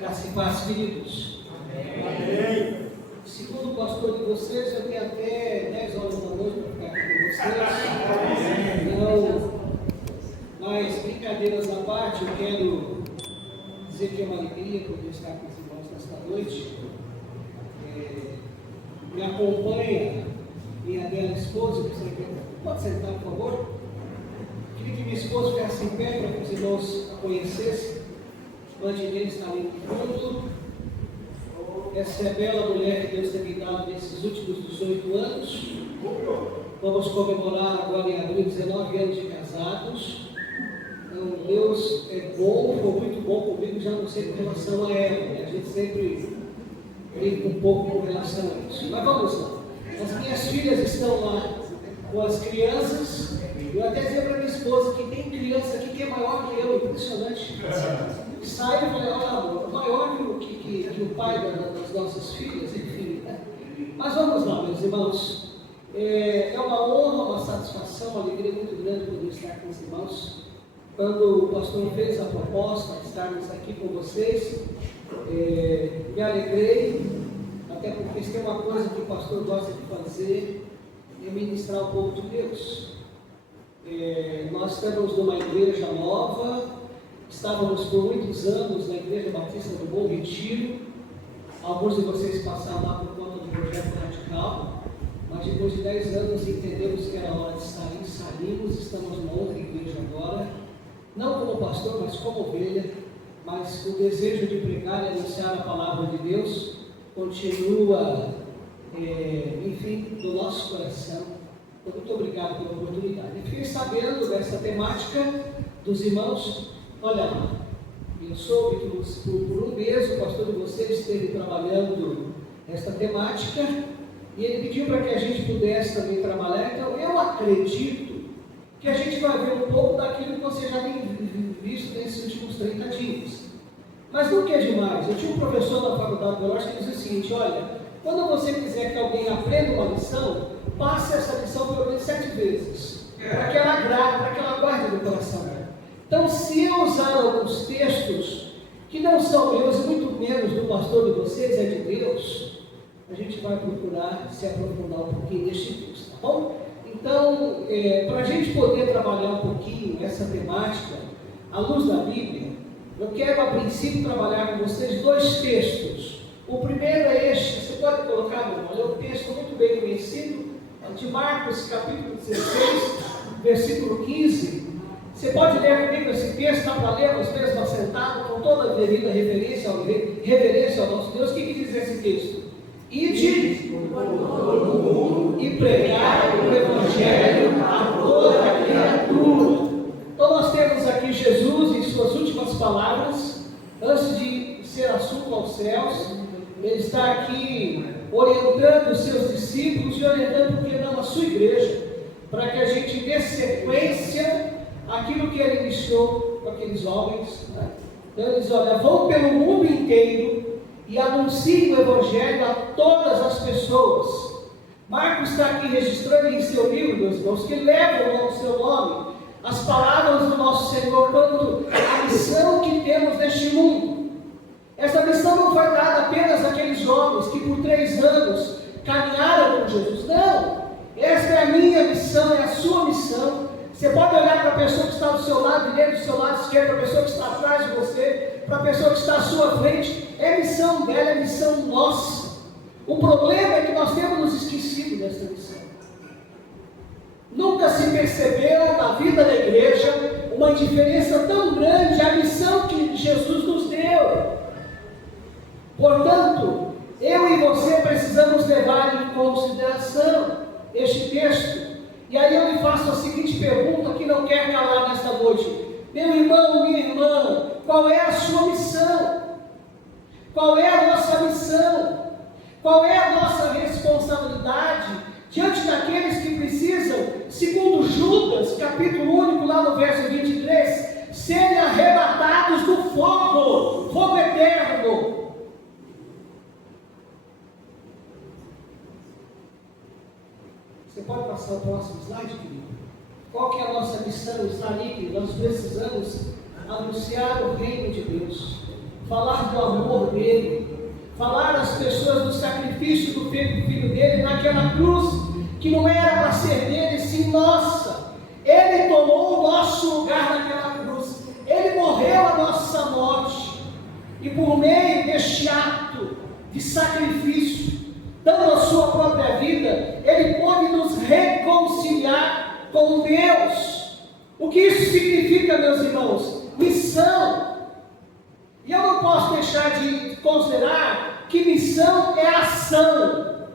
Graça e paz, queridos. Amém. Segundo o pastor de vocês, eu tenho até 10 horas da noite para ficar aqui com vocês. Então, mas brincadeiras à parte, eu quero dizer que é uma alegria poder estar com os irmãos nesta noite. Me acompanha minha bela esposa, pode sentar, por favor? Queria que minha esposa ficasse em pé para que os irmãos a conhecessem. O Vandinei está ali no fundo. Essa é a bela mulher que Deus tem me dado nesses últimos 18 anos. Vamos comemorar agora em abril 19 anos de casados. Então, Deus é bom, foi muito bom comigo, já não sei com relação a ela, né? A gente sempre brinca um pouco com relação a isso. Mas vamos lá. As minhas filhas estão lá com as crianças. Eu até dizia para minha esposa que tem criança aqui que é maior que eu, impressionante. Sai e falei, olha, maior que o pai das nossas filhas, enfim. Né? Mas vamos lá, meus irmãos. É uma honra, uma satisfação, uma alegria muito grande poder estar com os irmãos. Quando o pastor fez a proposta de estarmos aqui com vocês, me alegrei, até porque se tem uma coisa que o pastor gosta de fazer, é ministrar o povo de Deus. Nós estamos numa igreja nova, estávamos por muitos anos na Igreja Batista do Bom Retiro. Alguns de vocês passaram lá por conta do projeto radical, mas depois de 10 anos entendemos que era hora de sair, saímos, estamos numa outra igreja agora, não como pastor, mas como ovelha, mas o desejo de pregar e anunciar a palavra de Deus continua, enfim, no nosso coração. Muito obrigado pela oportunidade. Eu fiquei sabendo dessa temática dos irmãos. Olha lá, eu soube que por um mês o pastor de vocês esteve trabalhando esta temática e ele pediu para que a gente pudesse também trabalhar. Então eu acredito que a gente vai ver um pouco daquilo que você já tem visto nesses últimos 30 dias. Mas não que é demais. Eu tinha um professor na faculdade de Belógia que dizia o seguinte: olha, quando você quiser que alguém aprenda uma lição, passe essa lição pelo menos 7 vezes, para que ela grave, para que ela guarde no coração. Então, se eu usar alguns textos que não são meus, e muito menos do pastor de vocês, é de Deus, a gente vai procurar se aprofundar um pouquinho neste texto, tá bom? Então, para a gente poder trabalhar um pouquinho essa temática, à luz da Bíblia, eu quero a princípio trabalhar com vocês 2 textos. O primeiro é este, você pode colocar, meu irmão, é um texto muito bem conhecido, de Marcos, capítulo 16, versículo 15. Você pode ler comigo esse texto, está para ler, os mesmos assentados, com toda a devida reverência ao nosso Deus. O que diz esse texto? Ide e pregar o Evangelho a toda criatura. Então nós temos aqui Jesus em suas últimas palavras, antes de ser assunto aos céus. Ele está aqui orientando os seus discípulos e orientando, porque não, a sua igreja, para que a gente dê sequência àquilo que ele iniciou com aqueles homens. Né? Então ele diz: olha, vão pelo mundo inteiro e anunciem o Evangelho a todas as pessoas. Marcos está aqui registrando em seu livro, meus irmãos, que levam o seu nome as palavras do nosso Senhor quanto à missão que temos neste mundo. Essa missão não foi dada apenas àqueles homens que por 3 anos caminharam com Jesus. Não! Esta é a minha missão, é a sua missão. Você pode olhar para a pessoa que está do seu lado direito, do seu lado esquerdo, para a pessoa que está atrás de você, para a pessoa que está à sua frente. É missão dela, é missão nossa. O problema é que nós temos nos esquecido dessa missão. Nunca se percebeu na vida da igreja uma indiferença tão grande à missão que Jesus nos deu. Portanto, eu e você precisamos levar em consideração este texto. E aí eu lhe faço a seguinte pergunta que não quer calar nesta noite: meu irmão, minha irmã, qual é a sua missão? Qual é a nossa missão? Qual é a nossa responsabilidade diante daqueles que precisam, segundo Judas, capítulo único, lá no verso 23, serem arrebatados do fogo, fogo eterno? Você pode passar o próximo slide, querido? Qual que é a nossa missão? Está ali, nós precisamos anunciar o reino de Deus. falar do amor dele, falar às pessoas do sacrifício do filho dele naquela cruz, que não era para ser dele, sim nossa. Ele tomou o nosso lugar naquela cruz, ele morreu a nossa morte, e por meio deste ato de sacrifício, dando a sua própria vida, ele pode nos reconciliar com Deus. O que isso significa, meus irmãos? Missão. E eu não posso deixar de considerar que missão é ação.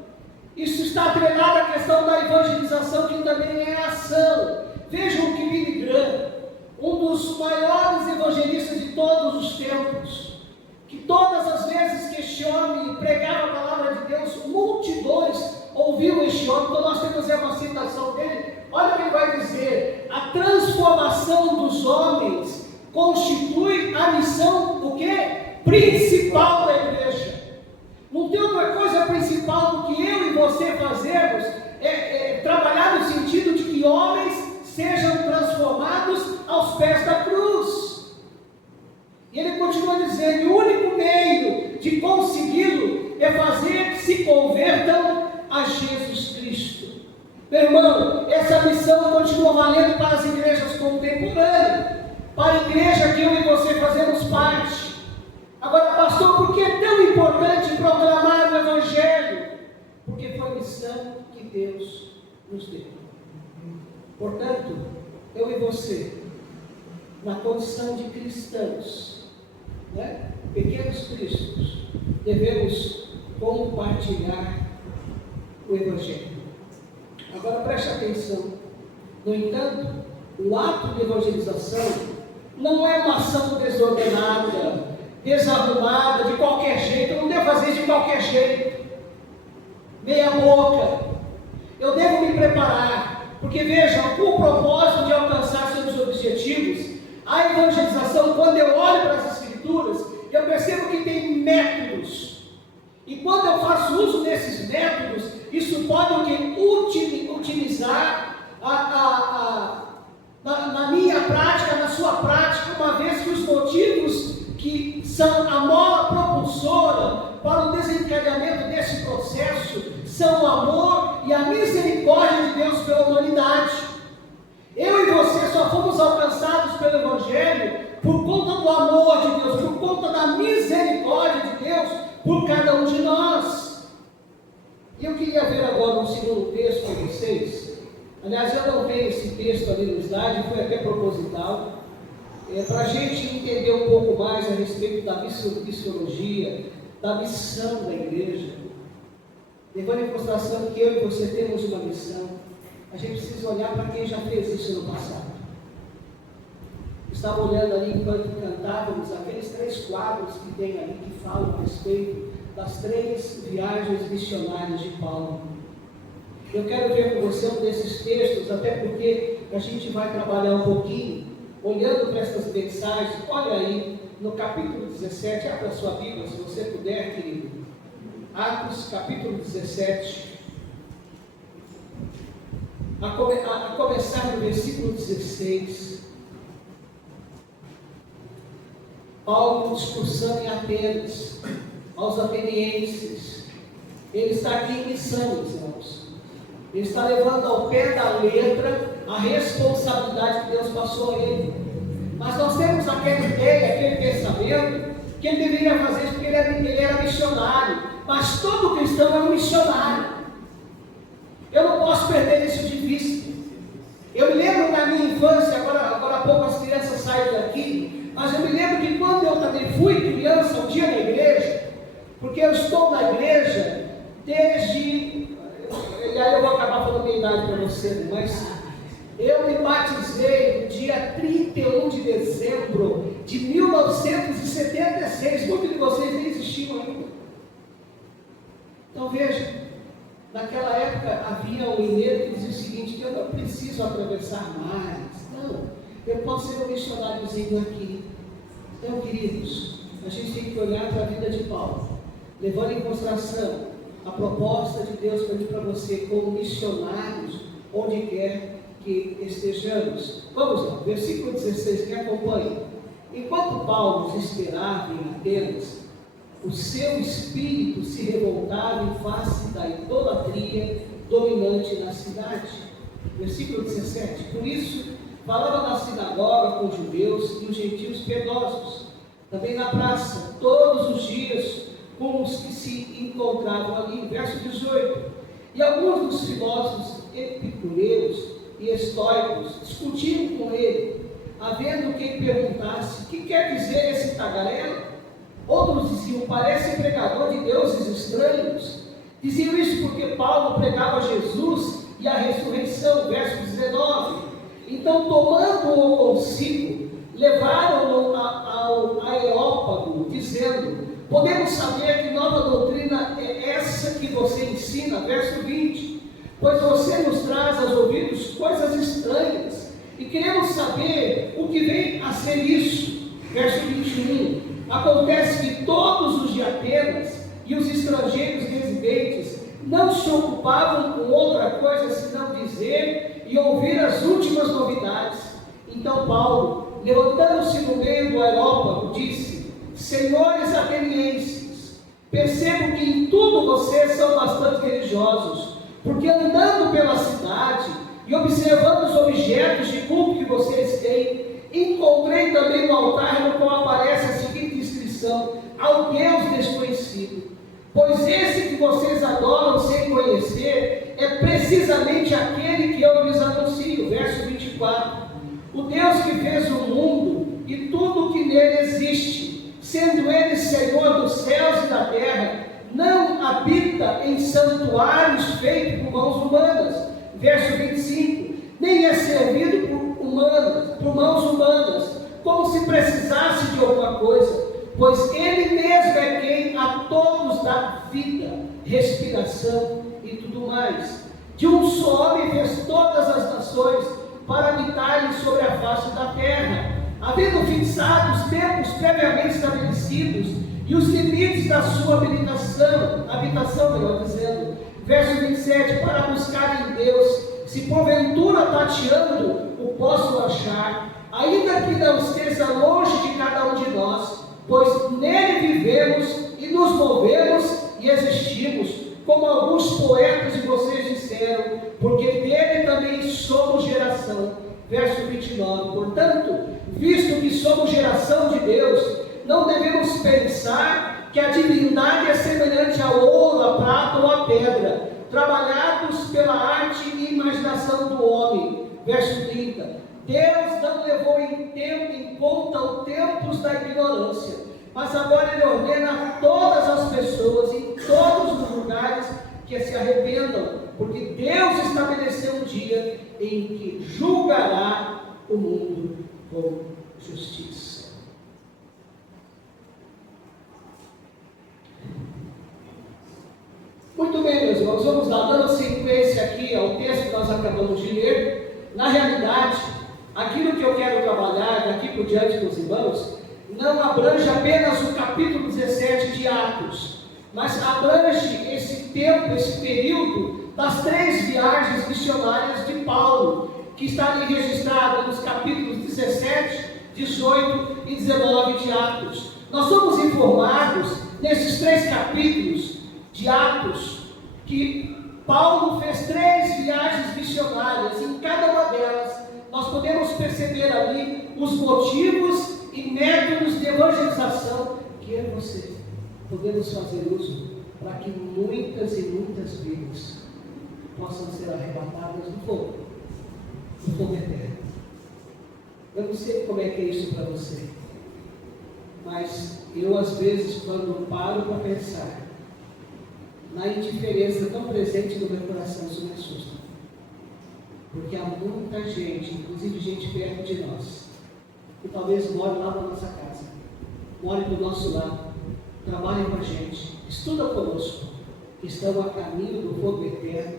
Isso está atrelado à questão da evangelização, que também é ação. Vejam que Billy Graham, um dos maiores evangelistas de todos os tempos, que todas as vezes que este homem pregava a palavra de Deus, multidões ouviam este homem. Então nós temos uma citação dele. Olha o que ele vai dizer: a transformação dos homens constitui a missão, o quê? Principal da igreja. Não tem outra coisa principal do que eu e você fazermos, trabalhar no sentido de que homens sejam transformados aos pés da cruz. E ele continua dizendo: o único meio de consegui-lo é fazer que se convertam a Jesus Cristo. Meu irmão, essa missão continua valendo para as igrejas contemporâneas, para a igreja que eu e você fazemos parte. Agora, pastor, por que é tão importante proclamar o Evangelho? Porque foi a missão que Deus nos deu. Portanto, eu e você, na condição de cristãos, pequenos cristos, devemos compartilhar o Evangelho. Agora preste atenção. No entanto, o ato de evangelização não é uma ação desordenada, desarrumada, de qualquer jeito. Eu não devo fazer de qualquer jeito, meia boca. Eu devo me preparar, porque veja, com o propósito de alcançar seus objetivos, a evangelização, quando eu olho para as Escrituras, eu percebo que tem métodos, e quando eu faço uso desses métodos, isso pode utilizar na minha prática, na sua prática, uma vez que os motivos que são a mola propulsora para o desencadeamento desse processo são o amor e a misericórdia de Deus pela humanidade. Eu e você só fomos alcançados pelo Evangelho por conta do amor de Deus, por conta da misericórdia de Deus por cada um de nós. E eu queria ver agora um segundo texto com vocês. Aliás, eu não tenho esse texto ali no slide, foi até proposital, para a gente entender um pouco mais a respeito da missiologia, da missão da igreja. Levando em consideração que eu e você temos uma missão, a gente precisa olhar para quem já fez isso no passado. Estava olhando ali enquanto cantávamos aqueles 3 quadros que tem ali que falam a respeito das 3 viagens missionárias de Paulo. Eu quero ver com você um desses textos, até porque a gente vai trabalhar um pouquinho, olhando para essas mensagens. Olha aí, no capítulo 17, abra a sua Bíblia, se você puder, querido. Atos, capítulo 17. A começar no versículo 16. Paulo discursando em Atenas, aos atenienses. Ele está aqui em missão, meus irmãos. Ele está levando ao pé da letra a responsabilidade que Deus passou a ele. Mas nós temos aquela ideia, aquele pensamento, que ele deveria fazer isso porque ele era missionário. Mas todo cristão é um missionário. Eu não posso perder isso de vista. Eu me lembro na minha infância, agora há pouco as crianças saíram daqui, mas eu me lembro que quando eu também fui criança, um dia na igreja, porque eu estou na igreja desde... E aí eu vou acabar falando a minha idade para você, mas eu me batizei no dia 31 de dezembro de 1976. Muitos de vocês nem existiam ainda. Então veja, naquela época havia um mineiro que dizia o seguinte: que eu não preciso atravessar mais, não, eu posso ser um missionáriozinho aqui. Então, queridos, a gente tem que olhar para a vida de Paulo, levando em consideração a proposta de Deus para mim e para você, como missionários, onde quer que estejamos. Vamos lá, versículo 16, que acompanhe. Enquanto Paulo esperava em Atenas, o seu espírito se revoltava em face da idolatria dominante na cidade. Versículo 17. Por isso, falava na sinagoga com os judeus e os gentios piedosos, também na praça, todos os dias, com os que se encontravam ali. Verso 18. E alguns dos filósofos epicureus e estoicos discutiam com ele, havendo quem perguntasse: o que quer dizer esse tagarela? Outros diziam: parece pregador de deuses estranhos. Diziam isso porque Paulo pregava Jesus e a ressurreição. Verso 19. Então, tomando-o consigo, levaram-no ao Areópago, dizendo: podemos saber que nova doutrina é essa que você ensina? Verso 20. Pois você nos traz aos ouvidos coisas estranhas, e queremos saber o que vem a ser isso. Verso 21. Acontece que todos os de Atenas e os estrangeiros residentes não se ocupavam com outra coisa senão dizer e ouvir as últimas novidades. Então Paulo, levantando-se no meio do Areópago, disse: senhores atenienses, percebo que em tudo vocês são bastante religiosos, porque andando pela cidade e observando os objetos de culto que vocês têm, encontrei também no altar no qual aparece a seguinte inscrição: ao Deus desconhecido. Pois esse que vocês adoram sem conhecer é precisamente aquele que eu lhes anuncio. Verso 24. O Deus que fez o mundo e tudo o que nele existe, sendo ele Senhor dos céus e da terra, não habita em santuários feitos por mãos humanas. Verso 25. Nem é servido por mãos humanas, como se precisasse de alguma coisa, pois ele mesmo é quem a todos dá vida, respiração e tudo mais. De um só homem fez todas as nações para habitarem sobre a face da terra, havendo fixado os tempos previamente estabelecidos e os limites da sua habitação, melhor dizendo. Verso 27, para buscar em Deus, se porventura tateando o posso achar, ainda que não esteja longe de cada um de nós, pois nele vivemos e nos movemos e existimos, como alguns poetas de vocês disseram, porque dele também somos geração. Verso 29, portanto, visto que somos geração de Deus, não devemos pensar que a divindade é semelhante ao ouro, à prata ou à pedra, trabalhados pela arte e imaginação do homem. Verso 30, Deus não levou em conta os tempos da ignorância, mas agora Ele ordena a todas as pessoas em todos os lugares que se arrependam, porque Deus estabeleceu um dia em que julgará o mundo com justiça. Muito bem, meus irmãos, vamos lá, dando sequência aqui ao texto que nós acabamos de ler. Na realidade, aquilo que eu quero trabalhar daqui por diante com os irmãos, não abrange apenas o capítulo 17 de Atos, mas abrange esse tempo, esse período das 3 viagens missionárias de Paulo, que está ali registrada nos capítulos 17, 18 e 19 de Atos. Nós somos informados nesses 3 capítulos de Atos que Paulo fez 3 viagens missionárias. Em cada uma delas nós podemos perceber ali os motivos e métodos de evangelização que eu e você podemos fazer uso para que muitas e muitas vidas possam ser arrebatadas do fogo eterno. Eu não sei como é que é isso para você, mas eu às vezes, quando paro para pensar na indiferença tão presente no meu coração, isso me assusta, porque há muita gente, inclusive gente perto de nós, que talvez more lá na nossa casa, more do nosso lado, trabalhem com a gente, estudam conosco, que estão a caminho do fogo eterno,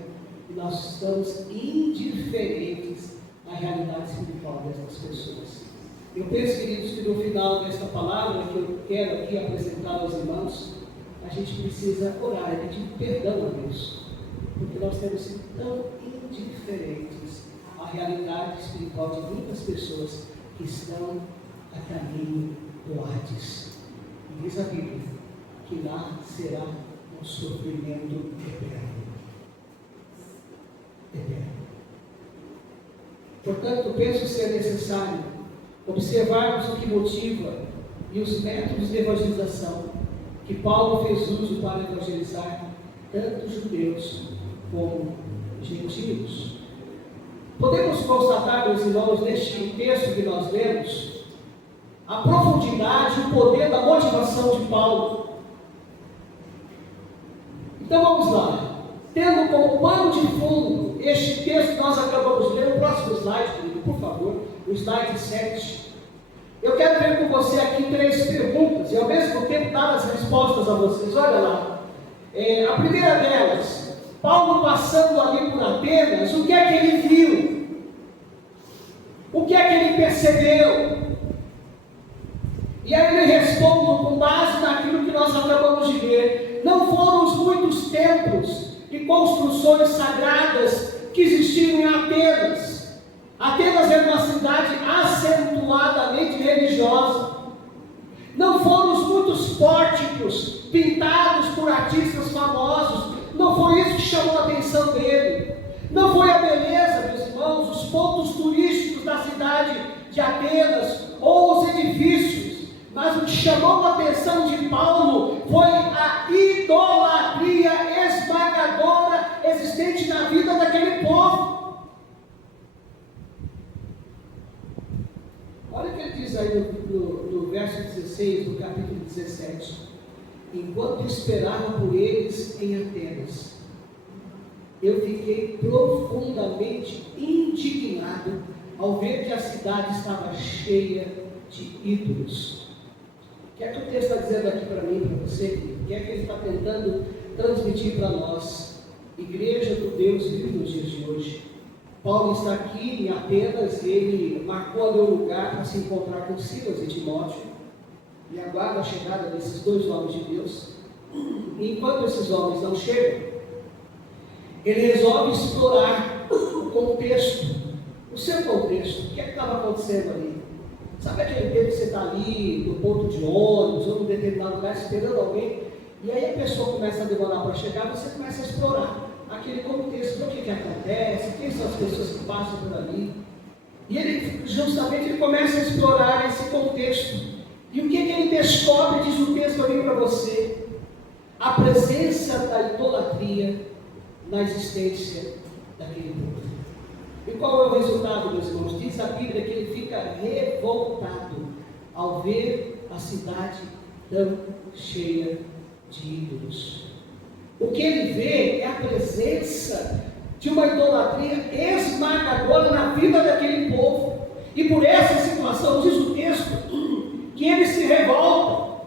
e nós estamos indiferentes à realidade espiritual dessas pessoas. Eu penso, queridos, que no final desta palavra que eu quero aqui apresentar aos irmãos, a gente precisa orar e pedir perdão a Deus, porque nós temos sido tão indiferentes à realidade espiritual de muitas pessoas que estão a caminho do Hades. E diz a Bíblia que lá será um sofrimento eterno. Portanto, penso ser necessário observarmos o que motiva e os métodos de evangelização que Paulo fez uso para evangelizar tanto judeus como gentios. Podemos constatar, meus irmãos, neste texto que nós lemos, a profundidade e o poder da motivação de Paulo. Então vamos lá. Tendo como pano de fundo este texto que nós acabamos de ler, o próximo slide, querido, por favor, o slide 7. Eu quero ver com você aqui 3 perguntas e ao mesmo tempo dar as respostas a vocês. Olha lá. A primeira delas, Paulo passando ali por Atenas, o que é que ele viu? O que é que ele percebeu? E aí ele responde com base naquilo que nós acabamos de ver. Não foram os muitos templos e construções sagradas que existiam em Atenas. Atenas era uma cidade acentuadamente religiosa. Não foram os muitos pórticos pintados por artistas famosos. Não foi isso que chamou a atenção dele. Não foi a beleza, meus irmãos, os pontos turísticos da cidade de Atenas ou os edifícios. Mas o que chamou a atenção de Paulo foi a idolatria esmagadora existente na vida daquele povo. Olha o que ele diz aí no verso 16 do capítulo 17. Enquanto esperava por eles em Atenas, eu fiquei profundamente indignado ao ver que a cidade estava cheia de ídolos. O que é que o texto está dizendo aqui para mim, para você? O que é que ele está tentando transmitir para nós? Igreja do Deus vivo nos dias de hoje. Paulo está aqui em Atenas, ele marcou ali um lugar para se encontrar com Silas e Timóteo, e aguarda a chegada desses 2 homens de Deus. E enquanto esses homens não chegam, ele resolve explorar o contexto, o seu contexto. O que é que estava acontecendo ali? Sabe aquele tempo que você está ali no ponto de ônibus ou num determinado lugar esperando alguém, e aí a pessoa começa a demorar para chegar, você começa a explorar aquele contexto, o que acontece, quem são as pessoas que passam por ali. E ele, justamente, ele começa a explorar esse contexto. E o que ele descobre, diz o texto ali para você? A presença da idolatria na existência daquele povo. E qual é o resultado, meus irmãos? Diz a Bíblia que ele fica revoltado ao ver a cidade tão cheia de ídolos. O que ele vê é a presença de uma idolatria esmagadora na vida daquele povo. E por essa situação, diz o texto, que ele se revolta.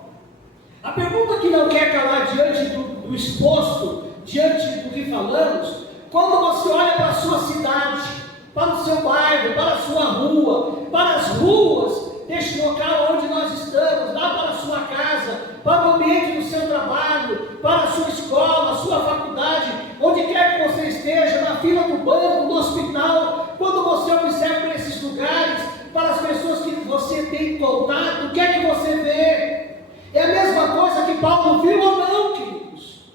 A pergunta que não quer calar diante do exposto, diante do que falamos, quando você olha para a sua cidade, para o seu bairro, para a sua rua, para as ruas deste local onde nós estamos, lá para a sua casa, para o ambiente do seu trabalho, para a sua escola, a sua faculdade, onde quer que você esteja, na fila do banco, no hospital, quando você observa esses lugares, para as pessoas que você tem contato, o que é que você vê? É a mesma coisa que Paulo viu ou não, queridos?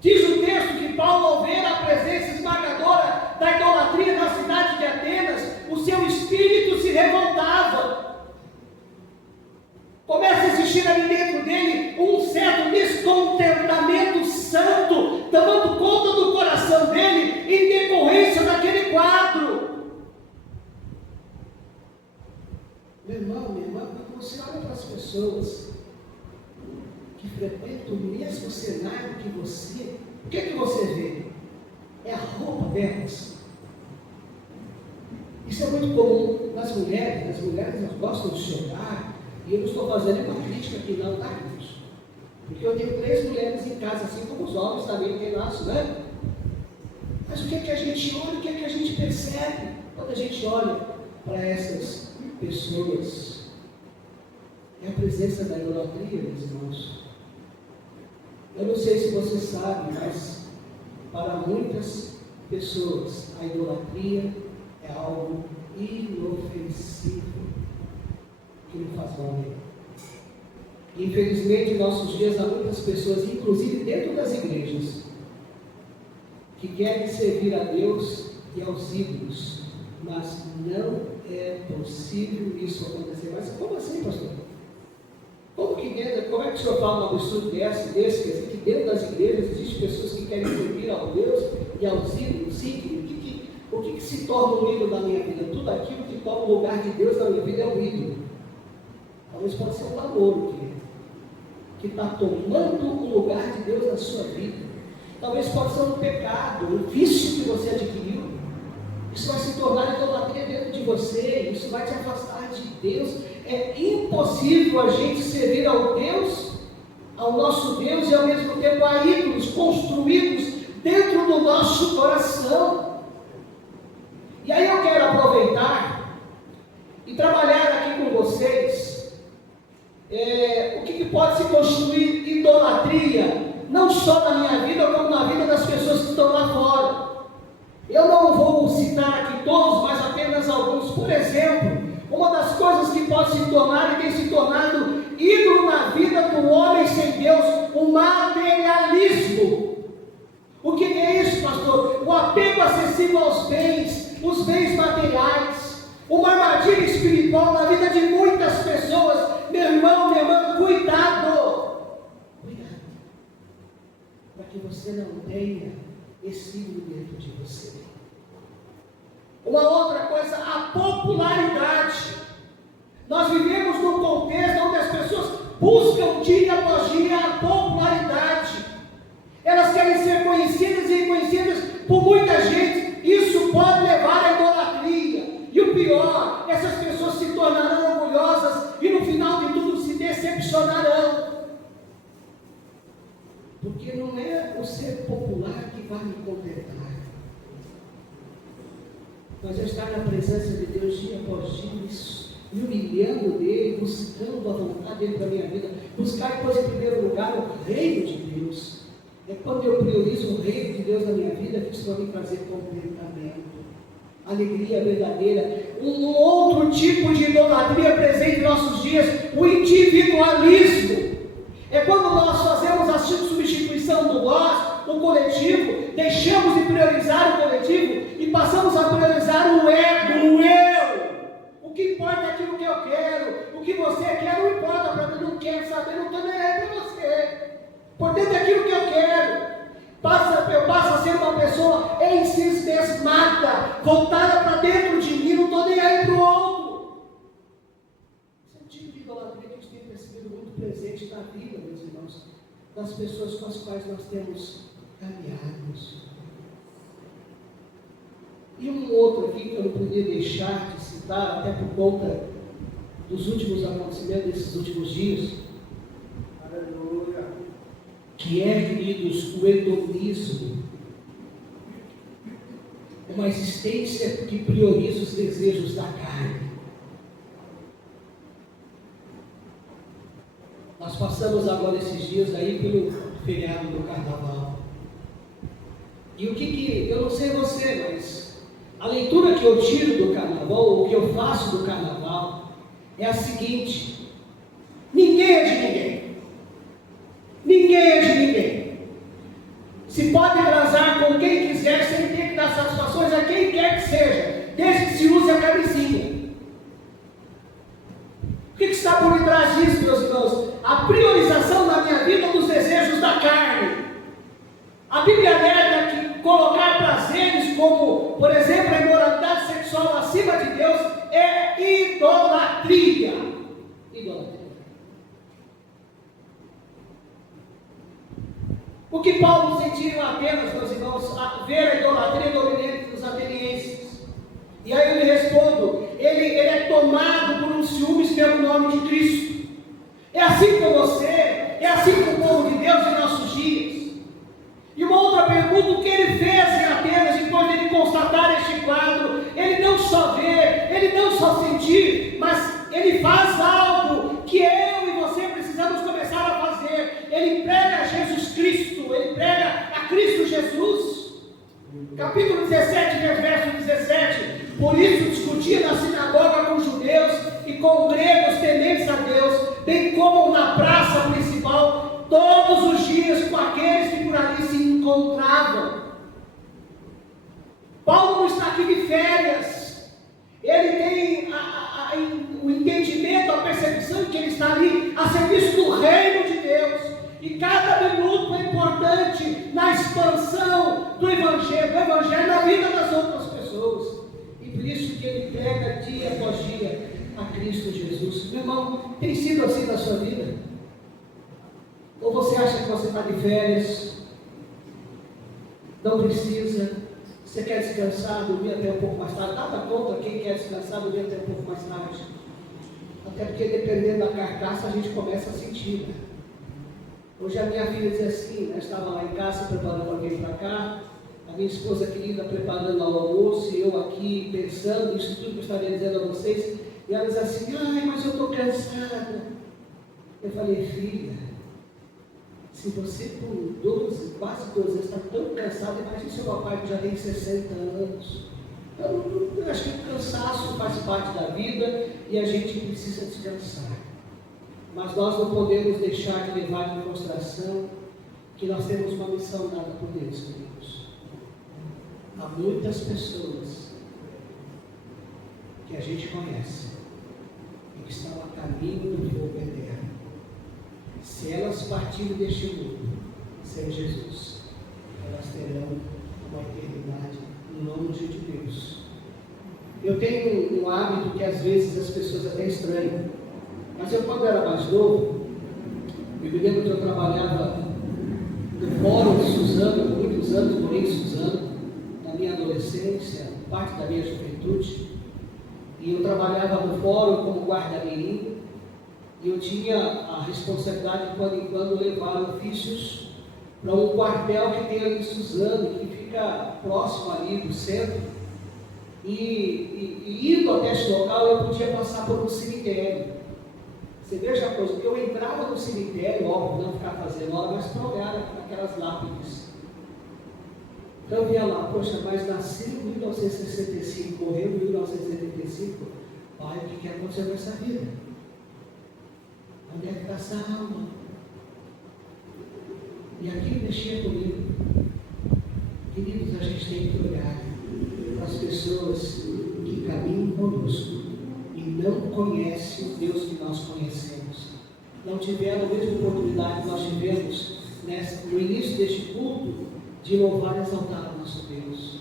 Diz o texto que Paulo, ao ver a presença esmagadora da idolatria na cidade de Atenas, o seu espírito se revoltava. Começa a existir ali dentro dele um certo descontentamento santo, tomando conta do coração dele em decorrência daquele quadro. Meu irmão, minha irmã, quando você olha para as pessoas que frequentam o mesmo cenário que você, o que é que você vê? É a roupa delas. Isso é muito comum nas mulheres. As mulheres elas gostam de chorar. E eu não estou fazendo uma crítica aqui não, tá, queridos? Porque eu tenho 3 mulheres em casa, assim como os homens também têm laço, né? Mas o que é que a gente olha, o que é que a gente percebe quando a gente olha para essas pessoas? É a presença da idolatria, meus irmãos. Eu não sei se você sabe, mas para muitas pessoas a idolatria é algo inofensivo, que não faz mal nenhum. Infelizmente, em nossos dias, há muitas pessoas, inclusive dentro das igrejas, que querem servir a Deus e aos ídolos, mas não é possível isso acontecer. Mas como assim, pastor? Como é que o senhor fala um absurdo desse, quer dizer, que dentro das igrejas existem pessoas que querem servir ao Deus e aos ídolos? Sim, o que se torna um ídolo na minha vida? Tudo aquilo que toma o lugar de Deus na minha vida é um ídolo. Talvez pode ser um namoro que está tomando o lugar de Deus na sua vida. Talvez possa ser um pecado, um vício que você adquiriu. Isso vai se tornar idolatria dentro de você, isso vai te afastar de Deus. É impossível a gente servir ao Deus, ao nosso Deus, e ao mesmo tempo a ídolos construídos dentro do nosso coração. E aí eu quero aproveitar e trabalhar aqui com vocês o que pode se construir idolatria, não só na minha vida, como na vida das pessoas que estão lá fora. Eu não vou citar aqui todos, mas apenas alguns. Por exemplo, uma das coisas que pode se tornar e tem se tornado ídolo na vida do homem sem Deus, o materialismo. O que é isso, pastor? O apego excessivo aos bens, os bens materiais, uma armadilha espiritual na vida de muitas pessoas. Meu irmão, minha irmã, cuidado! Cuidado, para que você não tenha esse ídolo dentro de você. Uma outra coisa, a popularidade. Nós vivemos num contexto onde as pessoas buscam dia após dia a popularidade. Elas querem ser conhecidas e reconhecidas por muita gente. Isso pode levar à idolatria. E o pior, essas pessoas se tornarão orgulhosas e no final de tudo se decepcionarão. Porque não é o ser popular que vai me contentar. Mas eu estar na presença de Deus dia após dia, me humilhando dele, buscando a vontade dele para a minha vida, buscar depois em primeiro lugar o reino de Deus. É quando eu priorizo o reino de Deus na minha vida que isso vai me trazer contentamento, alegria verdadeira. Um outro tipo de idolatria presente em nossos dias, o individualismo. É quando nós fazemos a substituição do nós, o coletivo, deixamos de priorizar o coletivo e passamos a priorizar o ego, o eu. O que importa é aquilo que eu quero, o que você quer não importa para mim, não quero saber, não estou nem aí para você. Portanto, é aquilo que eu quero. Eu passo a ser uma pessoa ensimismada, voltada para dentro de mim, não estou nem aí para o outro. Esse é um tipo de idolatria que a gente tem percebido muito presente na vida, meus irmãos, das pessoas com as quais nós temos caminhados. E um outro aqui que eu não podia deixar de citar, até por conta dos últimos acontecimentos desses últimos dias, que é, queridos, o hedonismo. Uma existência que prioriza os desejos da carne. Nós passamos agora esses dias aí pelo feriado do Carnaval. E o que eu não sei você, mas a leitura que eu tiro do Carnaval, ou o que eu faço do Carnaval, é a seguinte: ninguém é de ninguém. Ninguém é de ninguém. Se pode transar com quem quiser, sem ter que dar satisfações a quem quer que seja, desde que se use a camisinha. O que está por detrás disso, meus irmãos? A priorização na minha vida dos desejos da carne. A Bíblia nega que colocar prazeres como, por exemplo, a imoralidade sexual acima de Deus é idolatria. Idolatria. O que Paulo sentiu apenas, meus irmãos, a ver a idolatria dominante dos atenienses. E aí eu lhe respondo, ele é tomado por um ciúmes pelo nome de Cristo. É assim com você, é assim com o povo de Deus em nossos dias. E uma outra pergunta, o que ele fez em Atenas depois de ele constatar este quadro? Ele não só vê, ele não só sentir, mas ele faz algo que eu e você precisamos começar a fazer. Ele prega Jesus Cristo, ele prega a Cristo Jesus. Capítulo 17, verso 17. Por isso discutimos discutia na sinagoga com judeus e com gregos tementes a Deus, bem como na praça principal, todos os dias com aqueles que por ali se encontravam. Paulo não está aqui de férias. Ele tem o entendimento, a percepção de que ele está ali a serviço do reino de Deus. E cada minuto é importante na expansão do Evangelho na vida das outras pessoas. E por isso que ele prega dia após dia a Cristo Jesus. Meu irmão, tem sido assim na sua vida? Ou você acha que você está de férias? Não precisa? Você quer descansar, dormir até um pouco mais tarde? Nada contra quem quer descansar, dormir até um pouco mais tarde. Até porque dependendo da carcaça a gente começa a sentir, né? Hoje a minha filha dizia assim, né? Estava lá em casa preparando alguém para cá, a minha esposa querida preparando o almoço, e eu aqui pensando, isso tudo que eu estaria dizendo a vocês, e ela dizia assim, ai, mas eu estou cansada. Eu falei, filha, se você com 12, quase 12 anos está tão cansado, imagine seu papai que já tem 60 anos. Então, eu acho que o cansaço faz parte da vida e a gente precisa descansar. Mas nós não podemos deixar de levar em consideração que nós temos uma missão dada por Deus, queridos. Há muitas pessoas que a gente conhece e que estão a caminho do fogo eterno. Se elas partirem deste mundo sem Jesus, elas terão uma eternidade longe de Deus. Eu tenho um hábito que às vezes as pessoas até estranham, mas eu, quando era mais novo, eu me lembro que eu trabalhava no Fórum de Suzano, muitos anos morei em Suzano, na minha adolescência, parte da minha juventude, e eu trabalhava no Fórum como guarda-mirim. E eu tinha a responsabilidade de, quando em quando, levar ofícios para um quartel que tem ali em Suzano, que fica próximo ali do centro. E indo até esse local, eu podia passar por um cemitério. Você veja a coisa, que eu entrava no cemitério, óbvio, não ficar fazendo hora, mas para olhar aquelas lápides. Então eu via lá, poxa, mas nasceu em 1965, morreu em 1975, pai, o que aconteceu com essa vida? Onde é que está essa alma? E aquilo mexia comigo. Queridos, a gente tem que olhar para as pessoas que caminham conosco e não conhecem o Deus que nós conhecemos. Não tiveram a mesma oportunidade que nós tivemos no início deste culto de louvar e exaltar o nosso Deus.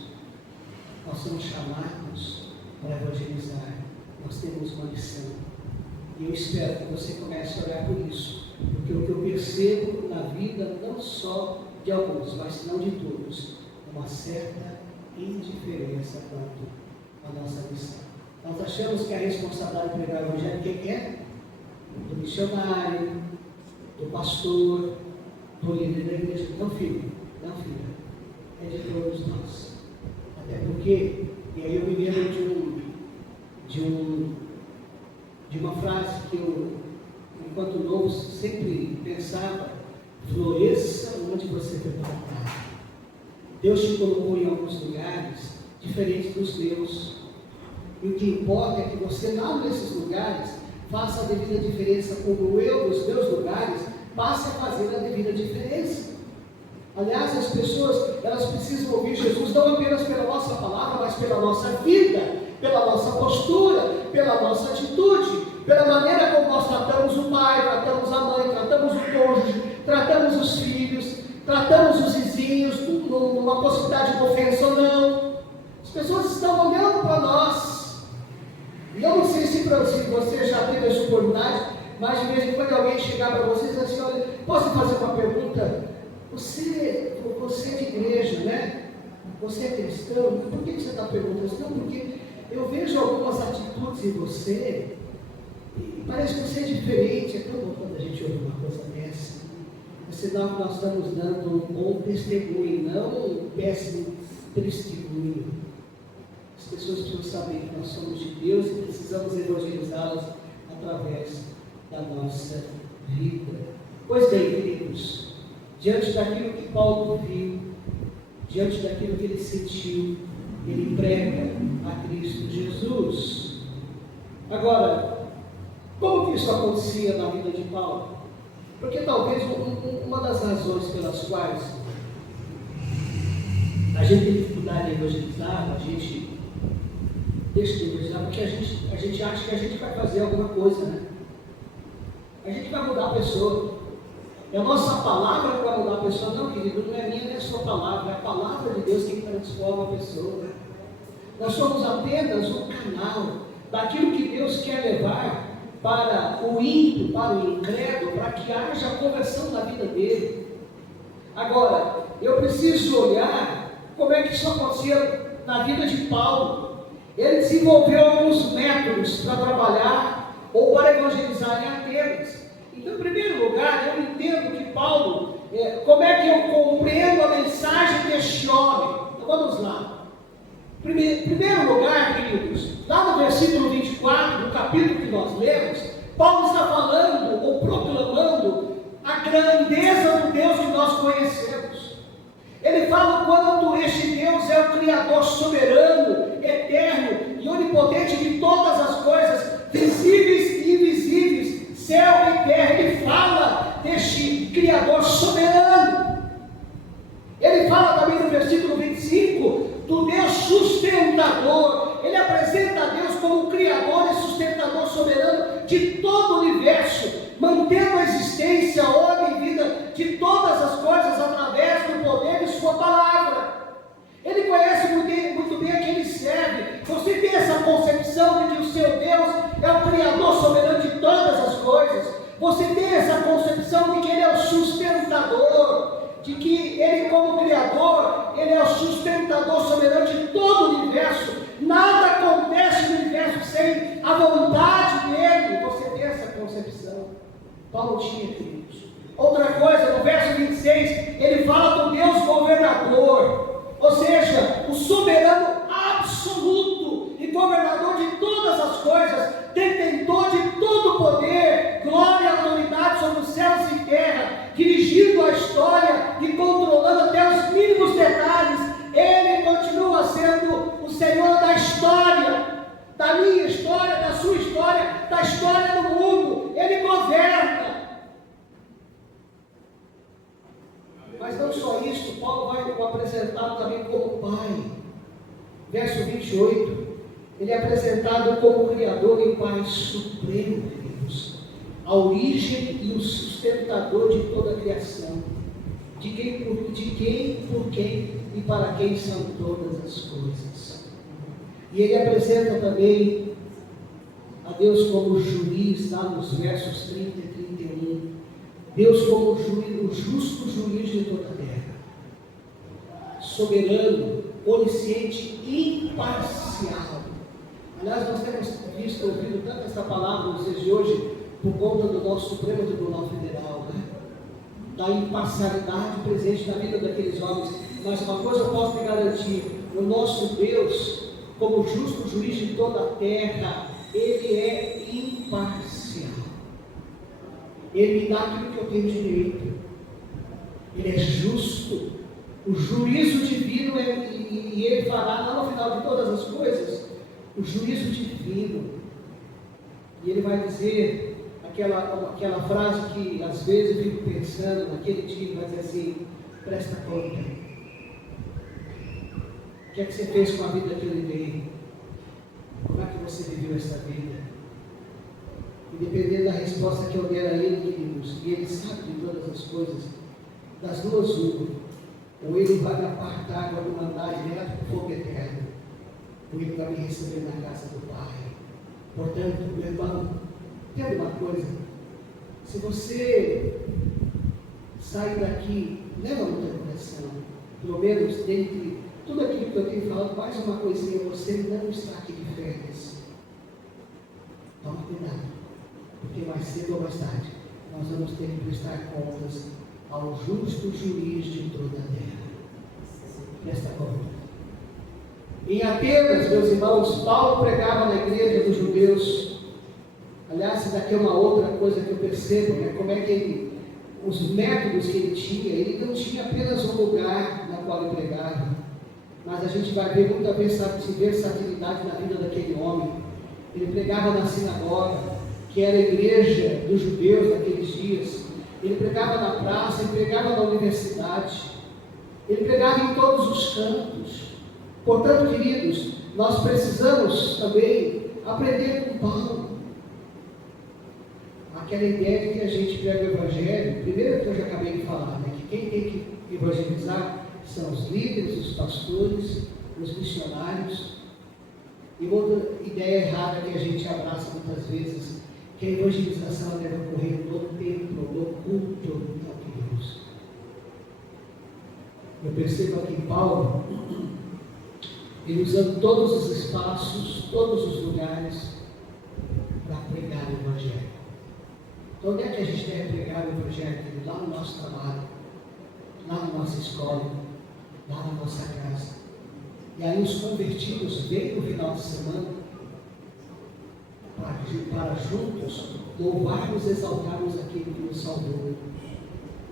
Nós somos chamados para evangelizar. Nós temos uma missão. E eu espero que você comece a olhar por isso, porque o que eu percebo na vida, não só de alguns, mas não de todos, é uma certa indiferença quanto à nossa missão. Nós achamos que a responsabilidade de pregar o Evangelho, quem é? Do missionário, do pastor, do líder da igreja. Não, filho, é de todos nós. Até porque, e aí eu me lembro de uma frase que eu, enquanto novo, sempre pensava: floresça onde você foi plantado. Deus te colocou em alguns lugares diferentes dos teus. E o que importa é que você, lá nesses lugares, faça a devida diferença, como eu, nos meus lugares, passe a fazer a devida diferença. Aliás, as pessoas, elas precisam ouvir Jesus não apenas pela nossa palavra, mas pela nossa vida, pela nossa postura, pela nossa atitude, pela maneira como nós tratamos o pai, tratamos a mãe, tratamos o cônjuge, tratamos os filhos, tratamos os vizinhos, numa possibilidade de ofensa ou não. As pessoas estão olhando para nós. E eu não sei se você já teve essa oportunidade, mas de vez em quando alguém chegar para você e dizer assim: olha, posso fazer uma pergunta? Você é de igreja, né? Você é cristão? Por que você está perguntando isso? Não, porque eu vejo algumas atitudes em você e parece que você é diferente. É tão bom quando a gente ouve uma coisa dessa. É sinal que nós estamos dando um bom testemunho, não um péssimo testemunho. As pessoas precisam saber que nós somos de Deus e precisamos evangelizá-las através da nossa vida. Pois bem, queridos, diante daquilo que Paulo viu, diante daquilo que ele sentiu, ele prega a Cristo Jesus. Agora, como que isso acontecia na vida de Paulo? Porque talvez uma das razões pelas quais a gente tem dificuldade em evangelizar, a gente deixa de evangelizar, porque a gente acha que a gente vai fazer alguma coisa, né? A gente vai mudar a pessoa. É a nossa palavra que vai mudar a pessoa. Não, querido, não é minha nem a sua palavra, é a palavra de Deus que transforma a pessoa. Nós somos apenas um canal daquilo que Deus quer levar para o ímpio, para o incrédulo, para que haja conversão na vida dele. Agora, eu preciso olhar como é que isso acontecia na vida de Paulo. Ele desenvolveu alguns métodos para trabalhar ou para evangelizar em Atenas. Então, em primeiro lugar, eu entendo que Paulo, como é que eu compreendo a mensagem deste homem? Então, vamos lá. Em primeiro lugar, queridos, lá no versículo 24, do capítulo que nós lemos, Paulo está falando ou proclamando a grandeza do Deus que nós conhecemos. Ele fala o quanto este Deus é o Criador soberano, eterno e onipotente de todas as coisas, visíveis e invisíveis, céu e terra. Ele fala deste Criador soberano. Ele fala também no versículo 25 do Deus sustentador. Ele apresenta a Deus como o Criador e sustentador soberano de todo o universo, mantendo a existência, a ordem e vida de todas as coisas através do poder de sua palavra. Ele conhece muito bem a quem ele serve. Você tem essa concepção de que o seu Deus é o Criador soberano de todas as coisas. Você tem essa concepção de que ele é o sustentador, de que ele, como Criador, ele é o sustentador soberano de todo o universo. Nada acontece no universo sem a vontade dele. Você tem essa concepção. Paulo tinha, queridos. Outra coisa, no verso 26, ele fala do Deus governador, ou seja, o soberano absoluto e governador de todas as coisas, detentor de todo o poder, glória e autoridade sobre os céus e terra, dirigindo a história e controlando até os mínimos detalhes. Ele continua sendo o Senhor da história, da minha história, da sua história, da história do mundo. Ele governa. Mas não só isso, Paulo vai o apresentar também como Pai. Verso 28, ele é apresentado como Criador e Pai supremo de Deus, a origem e o sustentador de toda a criação, de quem, por quem e para quem são todas as coisas. E ele apresenta também a Deus como juiz, lá nos versos 30 e 31, Deus como o justo juiz de toda a terra, soberano, onisciente, imparcial. Aliás, nós temos visto, ouvido tanto essa palavra nos dias de hoje, por conta do nosso Supremo Tribunal Federal, né? Da imparcialidade presente na vida daqueles homens. Mas uma coisa eu posso te garantir: o nosso Deus, como justo juiz de toda a terra, ele é imparcial. Ele me dá aquilo que eu tenho direito. Ele é justo. O juízo divino e ele fará lá no final de todas as coisas o juízo divino. E ele vai dizer aquela frase que às vezes eu fico pensando naquele dia, ele vai dizer assim: presta conta. O que é que você fez com a vida que eu lhe dei? Como é que você viveu essa vida? E dependendo da resposta que eu der a ele, queridos, e ele sabe de todas as coisas, das duas uma, ou ele vai me apartar, vai me mandar direto para o fogo eterno, ou ele vai me receber na casa do Pai. Portanto, meu irmão, entenda uma coisa: se você sair daqui, leva no teu coração, pelo menos dentre tudo aquilo que eu tenho falado, mais uma coisinha: você não está aqui de férias. Toma cuidado, porque mais cedo ou mais tarde nós vamos ter que prestar contas ao justo juiz de toda a terra. Presta conta. Em Atenas, meus irmãos, Paulo pregava na igreja dos judeus. Aliás, isso daqui é uma outra coisa que eu percebo, né? Como é que os métodos que ele tinha não tinha apenas um lugar na qual ele pregava. mas a gente vai ver muita versatilidade na vida daquele homem. Ele pregava na sinagoga, que era a igreja dos judeus naqueles dias. Ele pregava na praça, ele pregava na universidade, ele pregava em todos os cantos. Portanto, queridos, nós precisamos também aprender com Paulo. Aquela ideia de que a gente prega o Evangelho, primeiro que eu já acabei de falar, né, que quem tem que evangelizar são os líderes, os pastores, os missionários. E outra ideia errada que a gente abraça muitas vezes, que a evangelização deve ocorrer no templo, no culto a Deus. Eu percebo aqui em Paulo, ele usando todos os espaços, todos os lugares, para pregar o Evangelho. Então, onde é que a gente deve pregar o Evangelho? Lá no nosso trabalho, lá na nossa escola, lá na nossa casa. E aí os convertidos vêm no final de semana para juntos louvarmos, exaltarmos aquele que nos salvou.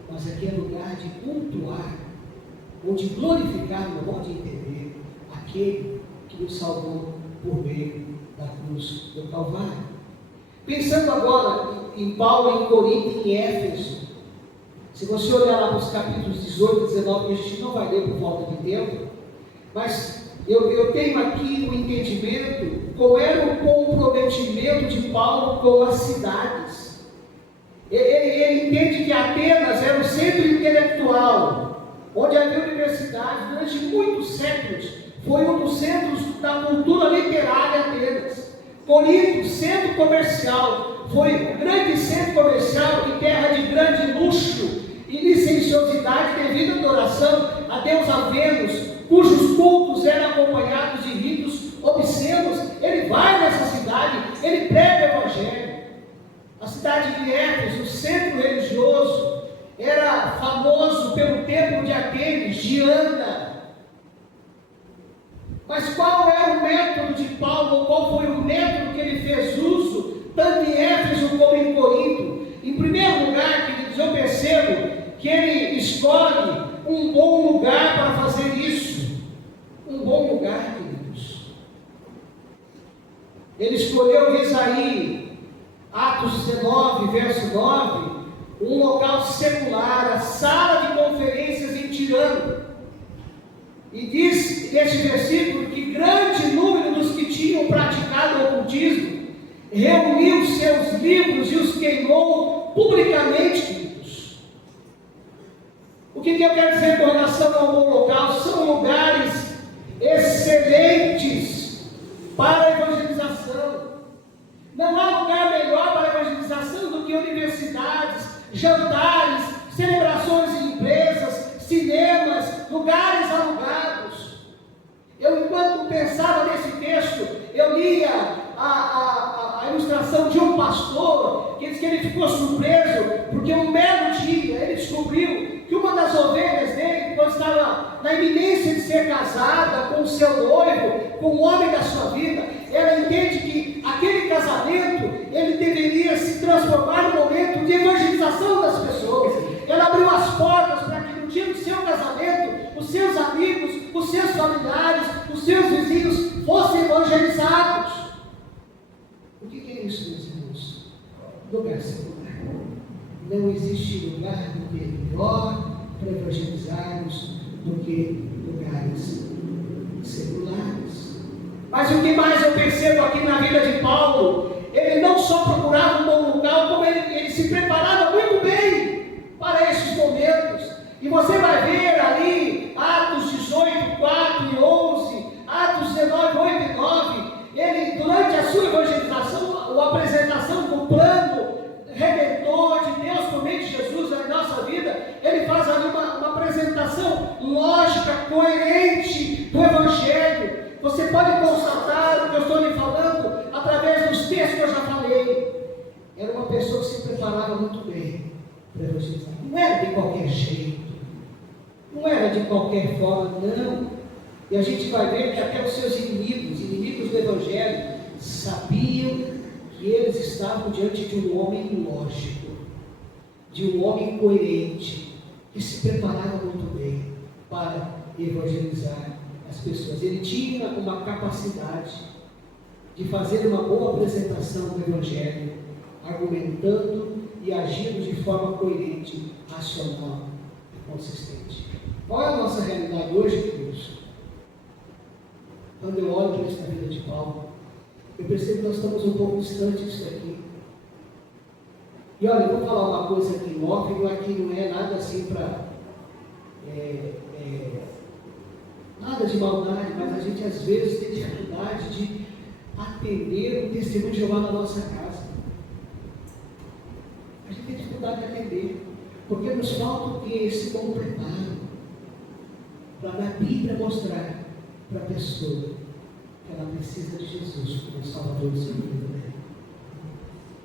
Mas aqui é lugar de cultuar, ou de glorificar, no modo de entender, aquele que nos salvou por meio da cruz do Calvário. Pensando agora em Paulo, em Corinto e em Éfeso, se você olhar lá para os capítulos 18 e 19, que a gente não vai ler por falta de tempo, mas eu tenho aqui o entendimento qual era o comprometimento de Paulo com as cidades. Ele entende que Atenas era o centro intelectual, onde havia universidades durante muitos séculos. Foi um dos centros da cultura literária Atenas. Corinto, centro comercial, foi um grande centro comercial e terra de grande luxo e licenciosidade devido à adoração a Deus a Vênus, cujos cultos eram acompanhados de ritos obscenos. Ele vai nessa cidade, ele prega o Evangelho. A cidade de Éfeso, o centro religioso, era famoso pelo templo de Artemis, Diana. Mas qual era o método de Paulo? Qual foi o método que ele fez uso, tanto em Éfeso como em Corinto? Em primeiro lugar, queridos, eu percebo que ele escolhe um bom lugar para fazer isso. Um bom lugar, queridos. Ele escolheu, diz aí, Atos 19, verso 9, um local secular, a sala de conferências em Tirano. E diz neste versículo que grande número dos que tinham praticado o ocultismo reuniu seus livros e os queimou publicamente, queridos. O que eu quero dizer com relação ao bom local? São lugares excelentes para a evangelização. Não há lugar melhor para a evangelização do que universidades, jantares, celebrações em empresas, cinemas, lugares alugados. Eu, enquanto pensava nesse texto, eu lia a ilustração de um pastor, que diz que ele ficou surpreso, porque um belo dia ele descobriu que uma das ovelhas dele, quando estava na iminência de ser casada com o seu noivo, com o homem da sua vida, ela entende que aquele casamento, ele deveria se transformar num momento de evangelização das pessoas. Ela abriu as portas para que no dia do seu casamento, os seus amigos, os seus familiares, os seus vizinhos fossem evangelizados. O que é isso, meus irmãos? Lugar secular. Não existe lugar melhor para evangelizarmos do que lugares seculares. Mas o que mais eu percebo aqui na vida de Paulo, ele não só procurava um bom local, como ele se preparava muito bem para esses momentos. E você vai ver ali, Atos 18, 4 e 11, Atos 19, 8 e 9, ele, durante a sua evangelização, a apresentação do plano redentor de Deus por meio de Jesus na nossa vida, ele faz ali uma apresentação lógica, coerente do Evangelho. Você pode constatar o que eu estou lhe falando através dos textos que eu já falei. Era uma pessoa que se preparava muito bem para evangelizar. Não era de qualquer jeito, não era de qualquer forma, não. E a gente vai ver que até os seus inimigos do Evangelho, sabiam que eles estavam diante de um homem lógico, de um homem coerente, que se preparava muito bem para evangelizar as pessoas. Ele tinha uma capacidade de fazer uma boa apresentação do Evangelho, argumentando e agindo de forma coerente, racional e consistente. Qual é a nossa realidade hoje, queridos? Quando eu olho para isso na vida de Paulo, eu percebo que nós estamos um pouco distantes disso aqui. E olha, eu vou falar uma coisa aqui em off, que não é nada assim para... nada de maldade, mas a gente às vezes tem dificuldade de atender o testemunho de Jeová na nossa casa. A gente tem dificuldade de atender, porque nos falta o que? Esse bom preparo para na Bíblia mostrar para a pessoa que ela precisa de Jesus como Salvador do seu vida.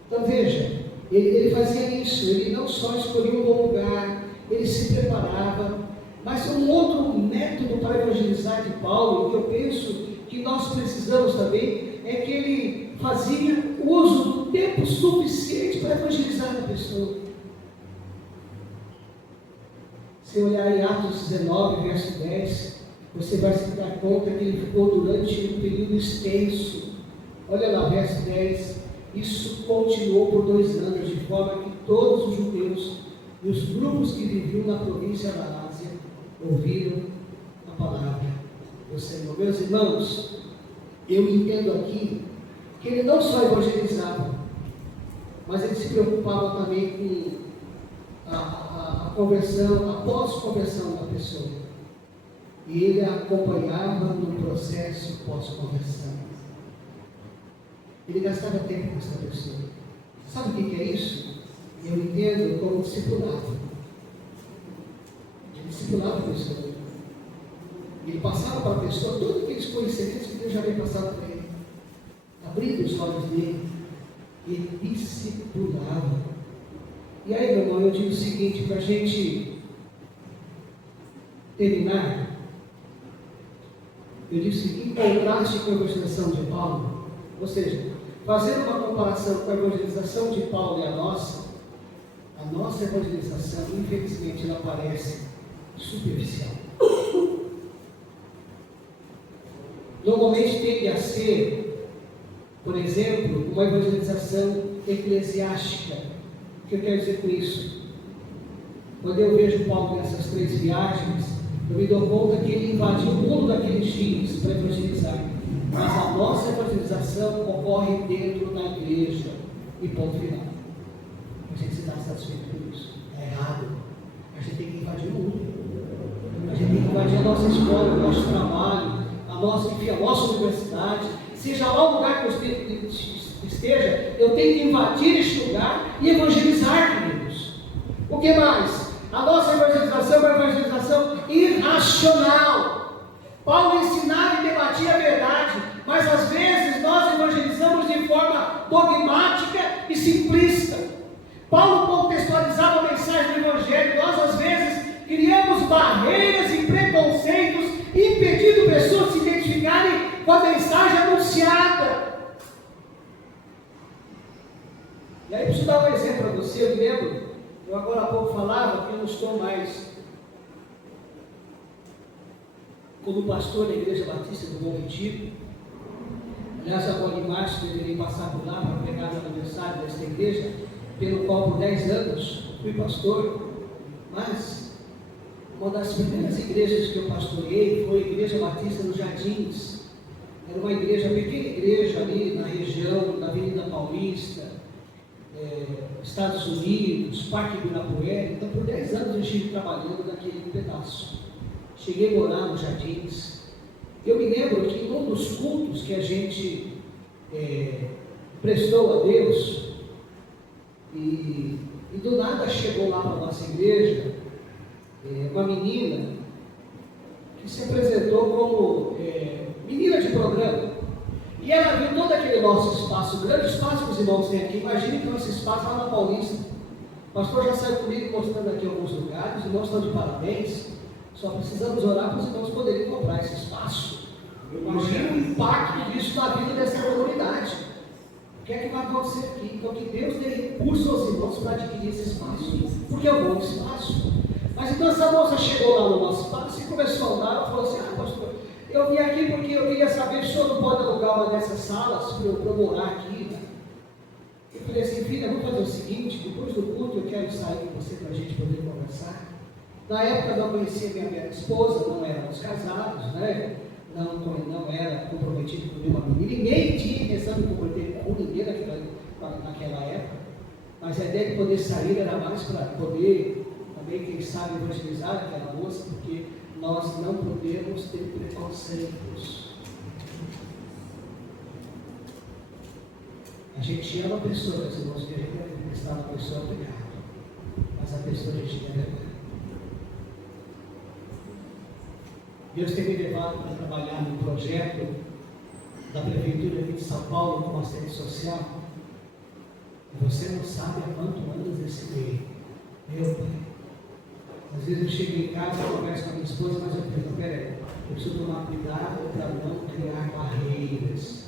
Então veja, ele fazia isso, ele não só escolhia um bom lugar, ele se preparava, mas um outro método para evangelizar de Paulo, que eu penso que nós precisamos também, é que ele fazia uso do tempo suficiente para evangelizar a pessoa. Se olhar em Atos 19, verso 10, você vai se dar conta que ele ficou durante um período extenso. Olha lá, verso 10, isso continuou por 2 anos, de forma que todos os judeus e os grupos que viviam na província da Ásia ouviram a palavra do Senhor. Meus irmãos, eu entendo aqui que ele não só evangelizava, mas ele se preocupava também com a conversão, a pós-conversão da pessoa. E ele a acompanhava no processo pós-conversão. Ele gastava tempo com essa pessoa. Sabe o que é isso? Eu entendo como discipulado. Ele discipulava a pessoa. Ele passava para a pessoa todos aqueles conhecimentos que Deus já havia passado para ele, abrindo os olhos dele. Ele discipulava. E aí, meu irmão, eu digo o seguinte, para a gente terminar, eu disse que em contraste com a evangelização de Paulo, ou seja, fazendo uma comparação com a evangelização de Paulo e a nossa evangelização, infelizmente, ela parece superficial. Normalmente tende a ser, por exemplo, uma evangelização eclesiástica. O que eu quero dizer com isso? Quando eu vejo Paulo nessas 3 viagens, eu me dou conta que ele invadiu o mundo daqueles dias para evangelizar. Mas a nossa evangelização ocorre dentro da igreja. E ponto final. A gente se dá satisfeito com isso. É errado. A gente tem que invadir o mundo. A gente tem que invadir a nossa escola, o nosso trabalho, a nossa universidade. Seja lá o lugar que eu esteja, eu tenho que invadir este lugar e evangelizar, queridos. O que mais? A nossa evangelização é uma evangelização irracional. Paulo ensinava e debatia a verdade, mas às vezes nós evangelizamos de forma dogmática e simplista. Paulo contextualizava a mensagem do Evangelho, nós às vezes criamos barreiras e preconceitos, impedindo pessoas de se identificarem com a mensagem anunciada. E aí, preciso dar um exemplo para você. Eu me lembro, eu agora há pouco falava que eu não estou mais como pastor da Igreja Batista do Bom Retiro. Aliás, agora em março eu deveria passar por lá para pregar no aniversário desta igreja, pelo qual por 10 anos fui pastor. Mas uma das primeiras igrejas que eu pastoreei foi a Igreja Batista dos Jardins. Era uma igreja, pequena igreja ali na região da Avenida Paulista, Estados Unidos, Parque Ibirapuera. Então por 10 anos eu estive trabalhando naquele pedaço. Cheguei a morar nos Jardins. Eu me lembro que em um dos cultos que a gente prestou a Deus, e do nada chegou lá para a nossa igreja uma menina que se apresentou como menina de programa. E ela viu todo aquele nosso espaço, o grande espaço que os irmãos têm aqui. Imagine que o nosso espaço lá na Paulista. O pastor já saiu comigo mostrando aqui alguns lugares, os irmãos estão de parabéns. Só precisamos orar para os irmãos poderem comprar esse espaço. Imagina o impacto disso na vida dessa comunidade. O que é que vai acontecer aqui? Então que Deus dê recurso aos irmãos para adquirir esse espaço, porque é um bom espaço. Mas então essa moça chegou lá no nosso espaço e começou a andar. Ela falou assim: pastor, Eu vim aqui porque eu queria saber se o senhor não pode alugar uma dessas salas para eu morar aqui. Eu falei assim, filha, vamos fazer o seguinte, depois do culto eu quero sair com você para a gente poder conversar. Na época eu não conhecia minha esposa, não éramos casados, né? Não era comprometido com nenhuma menina, ninguém tinha intenção de comprometer com ninguém naquela época. Mas a ideia de poder sair era mais para poder também, quem sabe, evangelizar aquela moça, porque nós não podemos ter preconceitos. A gente ama pessoas, irmãos, que a gente deve estar na pessoa obrigado, mas a pessoa a gente deve amar. Deus tem me levado para trabalhar no projeto da Prefeitura aqui de São Paulo como assistente social. Você não sabe há quanto andas nesse meio. Meu Pai. Às vezes eu chego em casa, eu converso com a minha esposa, mas eu penso, peraí, eu preciso tomar cuidado para não criar barreiras,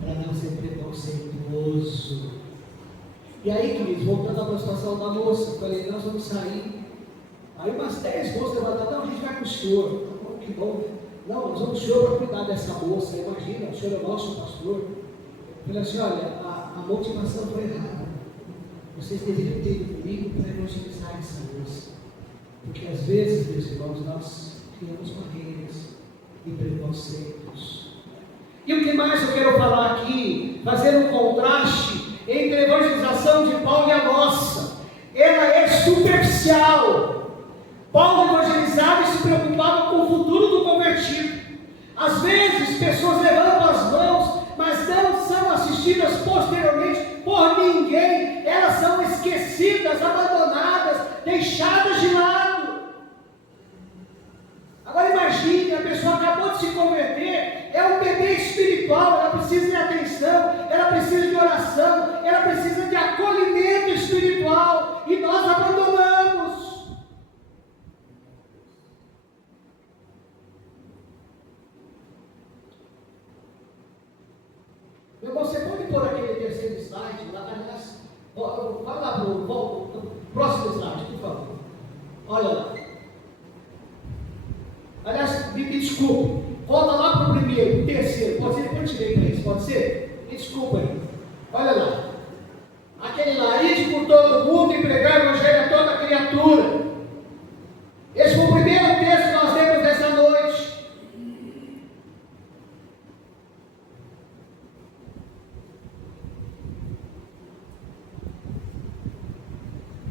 para não ser preconceituoso. E aí, queridos, voltando à situação da moça, eu falei, nós vamos sair. Aí umas 10 moças levantaram, não, a gente vai com o senhor. Que bom. Não, nós vamos com o senhor para cuidar dessa moça. Imagina, o senhor é o nosso pastor. Eu falei assim, olha, a motivação foi errada. Vocês deveriam ter ido comigo para evangelizar essa moça. Porque às vezes, meus irmãos, nós criamos barreiras e preconceitos. E o que mais eu quero falar aqui? Fazer um contraste entre a evangelização de Paulo e a nossa. Ela é superficial. Paulo evangelizava e se preocupava com o futuro do convertido. Às vezes, pessoas levantam as mãos, mas não são assistidas posteriormente por ninguém. Elas são esquecidas, abandonadas, deixadas de lado. Agora imagine, a pessoa acabou de se converter, é um bebê espiritual, ela precisa de atenção, ela precisa de oração, ela precisa de acolhimento espiritual, e nós abandonamos. Meu irmão, você pode pôr aquele terceiro slide lá, aliás, vai lá para o próximo slide, por favor. Olha lá. Aliás, me desculpe, volta lá para o primeiro, o terceiro, pode ser, depois eu tirei para isso, pode ser? Me desculpa aí. Olha lá. Aquele lá, ide por todo mundo e pregar o evangelho a toda criatura. Esse foi o primeiro texto que nós lemos nessa noite.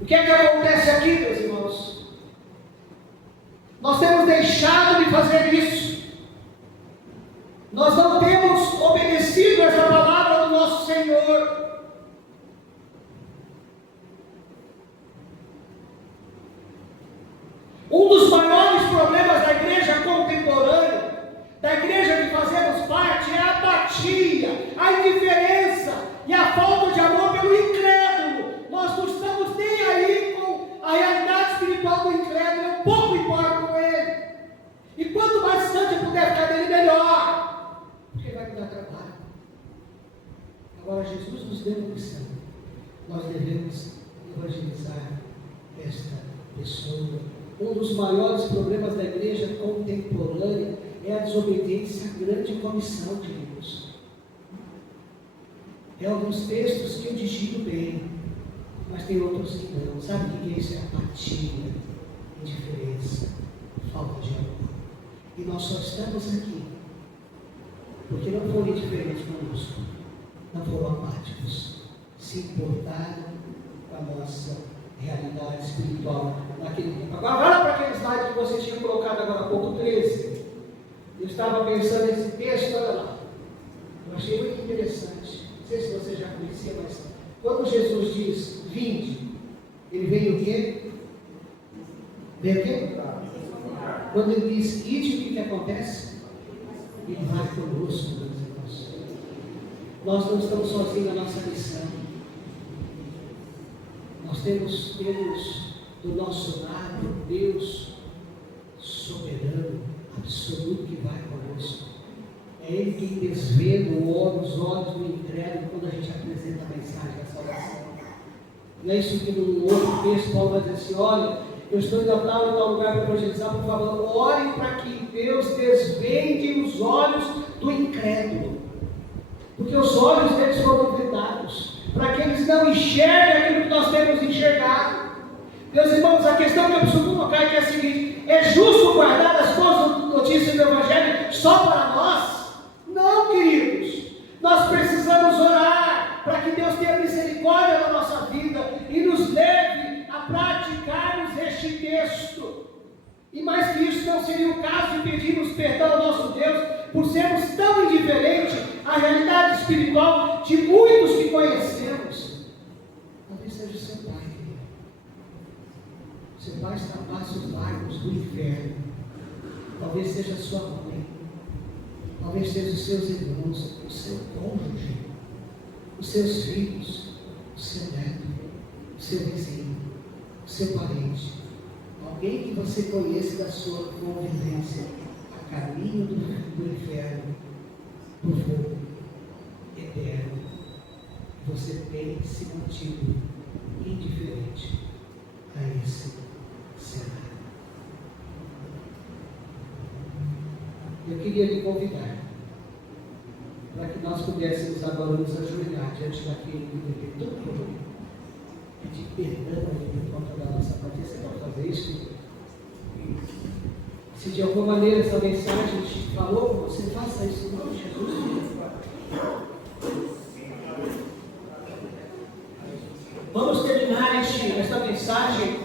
O que é que acontece aqui, meus irmãos? Nós temos deixado de fazer isso. Nós não temos obedecido essa palavra do nosso Senhor. Um dos maiores problemas da igreja contemporânea, da igreja que fazemos parte, é a apatia, a indiferença e a falta de amor pelo incrédulo. Nós não estamos nem aí com a realidade espiritual do incrédulo, eu pouco importo com ele. E quanto mais distante eu puder ficar dele, melhor, porque vai me dar trabalho. Agora, Jesus nos deu uma missão. Nós devemos evangelizar esta pessoa. Um dos maiores problemas da igreja contemporânea é a desobediência à grande comissão de Deus. Tem alguns textos que eu digido bem, mas tem outros que não. Sabe o que é isso? É apatia, indiferença, falta de amor. E nós só estamos aqui porque não foram indiferentes conosco, não foram apáticos, se importaram com a nossa realidade espiritual naquele tempo. Agora, olha para aquele slide que você tinha colocado agora há pouco, 13. Eu estava pensando nesse texto, olha lá. Eu achei muito interessante. Não sei se você já conhecia, mas quando Jesus diz, vinde, ele veio o quê? Veio o quê? Quando ele diz, ide, o que acontece? Ele vai conosco, meus irmãos. Nós não estamos sozinhos na nossa missão. Nós temos do nosso lado Deus soberano, absoluto, que vai conosco. É Ele quem desvenda os olhos do incrédulo quando a gente apresenta a mensagem da salvação. Não é isso que no outro texto Paulo vai dizer assim, olha, eu estou em tal lugar para evangelizar, por favor, ore para que Deus desvende os olhos do incrédulo. Porque os olhos deles foram vendados, para que eles não enxerguem aquilo que nós temos enxergado. Meus irmãos, a questão que eu preciso colocar aqui é a seguinte: é justo guardar as boas notícias do Evangelho só para nós? Não, queridos. Nós precisamos orar para que Deus tenha misericórdia na nossa vida e nos leve a praticarmos este texto. E mais que isso, não seria o caso de pedirmos perdão ao nosso Deus por sermos tão indiferentes à realidade espiritual de muitos que conhecemos. Talvez seja o seu pai, querido. Seu pai está abaixo dos largos do inferno. Talvez seja a sua mãe. Talvez seja os seus irmãos, o seu cônjuge, os seus filhos, o seu neto, o seu vizinho, o seu parente. Alguém que você conhece da sua convivência, a caminho do inferno, do fogo eterno. Você tem se mantido indiferente a esse cenário. Eu queria lhe convidar para que nós pudéssemos agora nos ajoelhar diante daquele que tem todo problema, pedir perdão por conta da nossa partida. Você pode fazer isso? Se de alguma maneira essa mensagem te falou com você, faça isso em nome de Jesus. Vamos terminar esta mensagem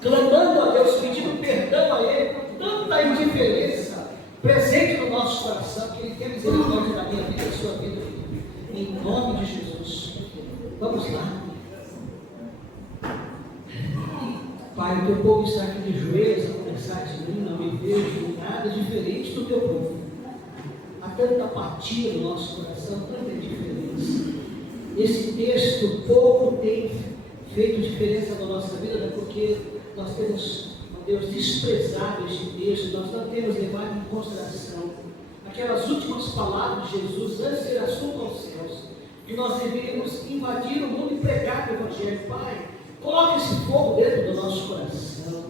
clamando a Deus, pedindo perdão a Ele por tanta indiferença presente no nosso coração, que Ele tenha misericórdia da minha vida e da sua vida, em nome de Jesus. Vamos lá. Pai, o teu povo está aqui de joelhos a conversar de mim, não me vejo nada diferente do teu povo. Há tanta apatia no nosso coração, tanta indiferença. Esse texto pouco tem feito diferença na nossa vida, porque nós temos, ó Deus, desprezado este texto, nós não temos levado em consideração aquelas últimas palavras de Jesus antes de ser assunto aos céus, que nós deveríamos invadir o mundo e pregar o Evangelho. Pai, coloque esse fogo dentro do nosso coração,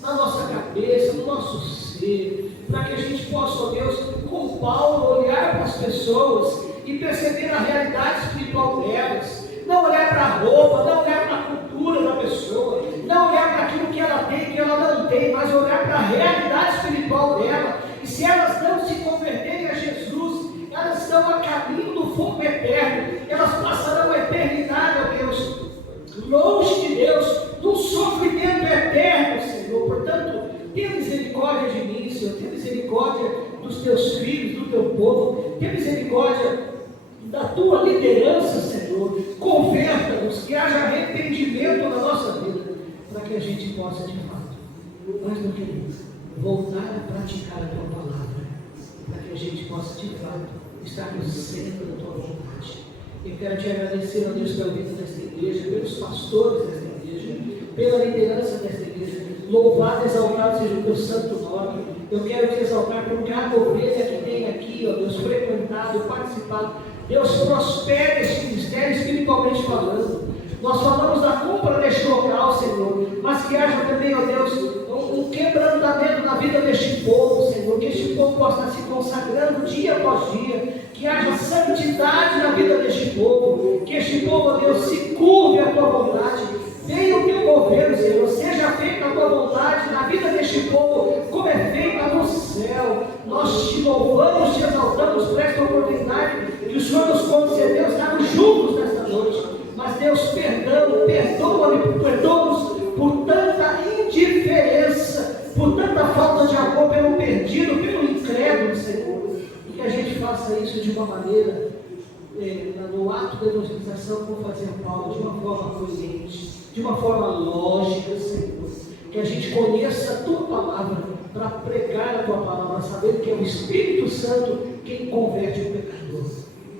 na nossa cabeça, no nosso ser, para que a gente possa, ó Deus, com Paulo, olhar para as pessoas e perceber a realidade espiritual delas, não olhar para a roupa, não olhar para a cultura da pessoa, não olhar para aquilo que ela tem, que ela não tem, mas olhar para a realidade espiritual dela. E se elas não se converterem a Jesus, elas estão a caminho do fogo eterno, elas passarão a eternidade, ó Deus, longe de Deus, num sofrimento eterno, Senhor. Portanto, tenha misericórdia de mim, Senhor, tenha misericórdia dos teus filhos, do teu povo, tenha misericórdia da tua liderança, Senhor. Converta-nos, que haja arrependimento na nossa vida, para que a gente possa, de fato, mais do que isso, voltar a praticar a tua palavra, para que a gente possa, de fato, estar no centro da tua vontade. Eu quero te agradecer, ó Deus, pela vida desta igreja, pelos pastores desta igreja, pela liderança desta igreja. Louvado, exaltado seja o teu santo nome. Eu quero te exaltar por cada ovelha que tem aqui, ó Deus, frequentado, participado. Deus, prospere este ministério espiritualmente falando. Nós falamos da compra deste local, Senhor, mas que haja também, ó Deus, um quebrantamento na vida deste povo, Senhor, que este povo possa estar se consagrando dia após dia, que haja santidade na vida deste povo, que este povo, ó Deus, se curve à tua vontade. Venha o teu governo, Senhor, seja feita a tua vontade na vida deste povo, como é feita no céu. Nós te louvamos, te exaltamos por esta oportunidade que o Senhor nos concedeu, estarmos juntos nesta noite. Mas Deus, perdoa-nos por tanta indiferença, por tanta falta de amor pelo perdido, pelo incrédulo, Senhor. E que a gente faça isso de uma maneira, no ato da evangelização, como fazia Paulo, de uma forma coerente, de uma forma lógica, Senhor. Que a gente conheça a tua palavra, para pregar a tua palavra, sabendo que é o Espírito Santo quem converte o pecador.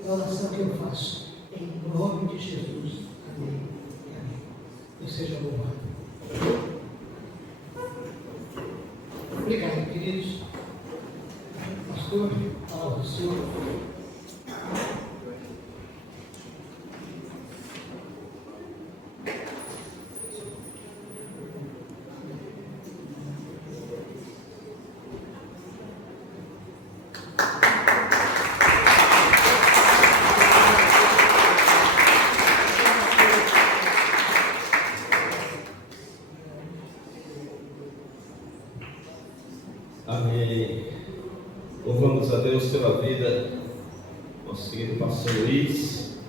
É a oração que eu faço, em nome de Jesus. Amém. Amém. Deus seja louvado. Obrigado, queridos. Pastor, palavra do Senhor. Amém. Louvamos a Deus pela vida, nosso querido pastor Luiz.